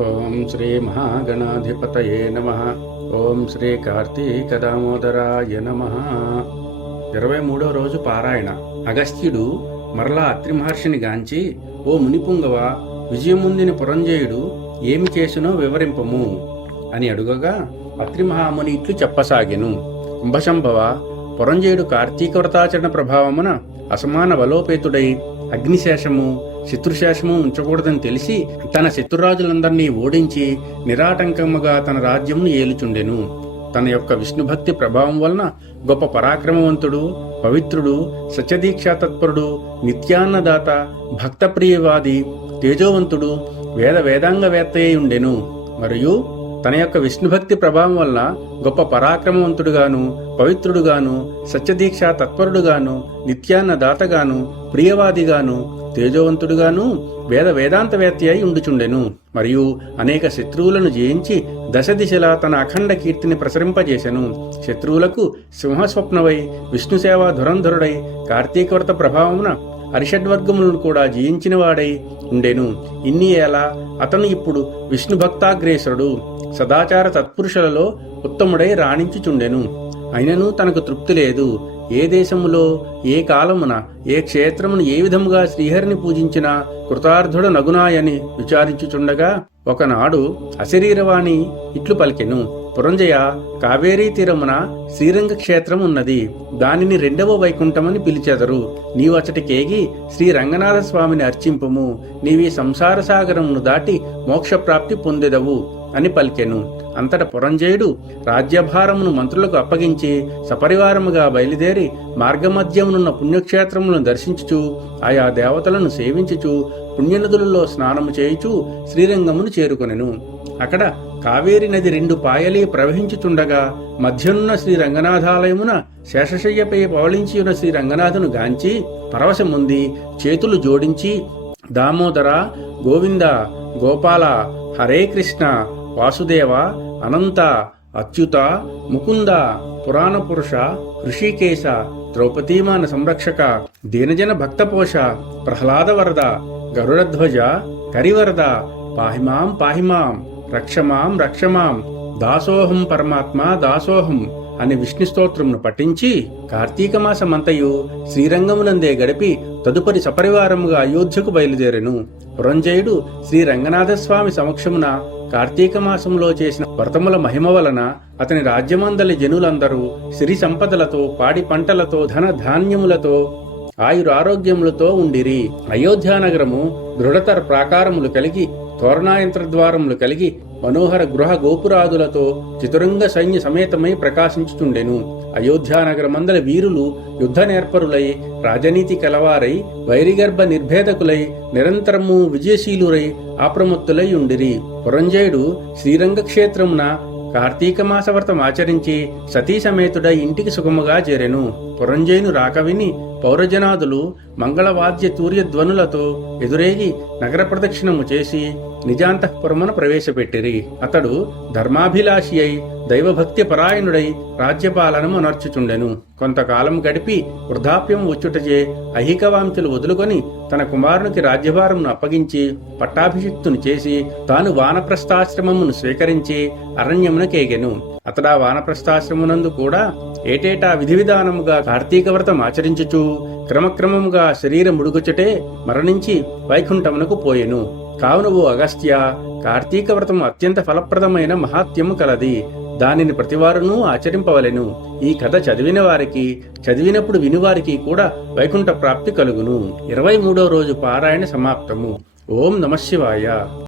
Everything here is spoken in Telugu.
ఓం శ్రీ మహాగణాధిపతయే నమః. ఓం శ్రీ కార్తీక దామోదరాయ నమః. 23వ రోజు పారాయణ. అగస్త్యుడు మరలా అత్రి మహర్షిని గాంచి, ఓ మునిపుంగవ, విజయముందిన పురంజయుడు ఏమి చేసునో వివరింపము అని అడుగగా, అత్రి మహాముని ఇట్లు చెప్పసాగెను. కుంభశంభవ, పురంజయుడు కార్తీక వ్రతాచరణ ప్రభావమున అసమాన బలోపేతుడై అగ్నిశేషము శత్రుశేషము ఉంచకూడదని తెలిసి తన శత్రురాజులందరినీ ఓడించి నిరాటంకముగా తన రాజ్యమును ఏలుచుండెను. తన యొక్క విష్ణుభక్తి ప్రభావం వలన గొప్ప పరాక్రమవంతుడు, పవిత్రుడు, సత్యదీక్షా తత్పరుడు, నిత్యాన్నదాత, భక్తప్రియవాది, తేజోవంతుడు, వేదాంగవేత్తయ్య ఉండెను. మరియు తన యొక్క విష్ణుభక్తి ప్రభావం వల్ల గొప్ప పరాక్రమవంతుడుగాను, పవిత్రుడుగాను, సత్యదీక్షా తత్పరుడుగాను, నిత్యాన్నదాతగాను, ప్రియవాదిగాను, తేజోవంతుడుగాను, వేదాంతవేత్త అయి ఉండుచుండెను. మరియు అనేక శత్రువులను జయించి దశ దిశలా తన అఖండ కీర్తిని ప్రసరింపజేసెను. శత్రువులకు సింహస్వప్నవై విష్ణుసేవా ధురంధరుడై కార్తీక వ్రత ప్రభావమున అరిషడ్వర్గములను కూడా జయించినవాడై ఉండెను. ఇన్ని ఏలా అతను ఇప్పుడు విష్ణుభక్తాగ్రేసరుడు, సదాచార తత్పురుషులలో ఉత్తముడై రాణించుచుండెను. అయినను తనకు తృప్తి లేదు. ఏ దేశములో, ఏ కాలమున, ఏ క్షేత్రమును ఏ విధముగా శ్రీహరిని పూజించినా కృతార్థుడ నగునాయని విచారించుచుండగా ఒకనాడు అశరీరవాణి ఇట్లు పలికెను. పురంజయ, కావేరీ తీరమున శ్రీరంగ క్షేత్రం ఉన్నది. దానిని 2వ వైకుంఠమని పిలిచెదరు. నీవచటికేగి శ్రీ రంగనాథ స్వామిని అర్చింపుము. నీవి సంసార సాగరమును దాటి మోక్షప్రాప్తి పొందెదవు అని పలికెను. అంతట పురంజయుడు రాజ్యభారమును మంత్రులకు అప్పగించి సపరివారముగా బయలుదేరి మార్గమధ్యమునున్న పుణ్యక్షేత్రములను దర్శించుచు ఆయా దేవతలను సేవించుచు పుణ్యనదులలో స్నానము చేయుచు శ్రీరంగమును చేరుకొనెను. అక్కడ కావేరి నది 2 పాయలీ ప్రవహించుచుండగా మధ్యనున్న శ్రీ రంగనాథాలయమున శేషశయ్యపై పవళించియున్న శ్రీ రంగనాథును గాంచి పరవశముంది చేతులు జోడించి, దామోదర, గోవింద, గోపాల, హరే కృష్ణ, వాసుదేవ, అనంత, అచ్యుత, ముకుంద, పురాణ పురుష, ఋషికేశ, ద్రౌపదీమాన సంరక్షక, దీనజన భక్తపోష, ప్రహ్లాదవరద, గరుడధ్వజ, కరివరద, పాహిమాం పాహిమాం, రక్షమాం రక్షమాం, దాసోహం పరమాత్మ దాసోహం అని విష్ణు స్తోత్రమును పఠించి కార్తీక మాసమంతయు శ్రీరంగమునందే గడిపి తదుపరి సపరివారముగా అయోధ్యకు బయలుదేరెను. పురంజయుడు శ్రీ రంగనాథస్వామి సమక్షమున కార్తీక మాసములో చేసిన వ్రతముల మహిమ వలన అతని రాజ్యమందలి జనులందరూ సిరి సంపదలతో, పాడి పంటలతో, ధన ధాన్యములతో, ఆయురారోగ్యములతో ఉండిరి. అయోధ్యానగరము దృఢతర ప్రాకారములు కలిగి, తోరణాయంత్ర ద్వారములు కలిగి, మనోహర గృహ గోపురాదులతో చతురంగ సైన్య సమేతమై ప్రకాశించుచుండెను. అయోధ్యానగరమందల వీరులు యుద్ధ నేర్పరులై, రాజనీతి కలవారై, వైరిగర్భ నిర్భేదకులై, నిరంతరము విజయశీలురై, అప్రమత్తులై ఉండిరి. పురంజయుడు శ్రీరంగ క్షేత్రమున కార్తీక మాస వ్రతం ఆచరించి సతీ సమేతుడై ఇంటికి సుఖముగా చేరెను. పురంజయును రాక విని పౌరజనాదులు మంగళవాద్య తూర్య ధ్వనులతో ఎదురేగి నగర ప్రదక్షిణము చేసి నిజాంతఃపురమున ప్రవేశపెట్టిరి. అతడు ధర్మాభిలాషి అయి దైవభక్తి పరాయణుడై రాజ్యపాలనము నర్చుచుండెను. కొంతకాలం గడిపి వృద్ధాప్యం వచ్చుటచే ఐహికవాంఛలు వదులుకొని తన కుమారునికి రాజ్యభారమును అప్పగించి పట్టాభిషిక్తుని చేసి తాను వానప్రస్థాశ్రమమును స్వీకరించి అరణ్యమునకేగెను. అతడా వానప్రస్థాశ్రమునందు కూడా ఏటేటా విధి విధానముగా కార్తీక వ్రతం ఆచరించుచు క్రమక్రమముగా శరీరముడుగుచటే మరణించి వైకుంఠమునకు పోయెను. కావున ఓ అగస్త్య, కార్తీక వ్రతము అత్యంత ఫలప్రదమైన మహాత్యము కలది. దానిని ప్రతివారునూ ఆచరింపవలెను. ఈ కథ చదివిన వారికి, చదివినప్పుడు వినువారికి కూడా వైకుంఠ ప్రాప్తి కలుగును. 23వ రోజు పారాయణ సమాప్తము. ఓం నమః శివాయ.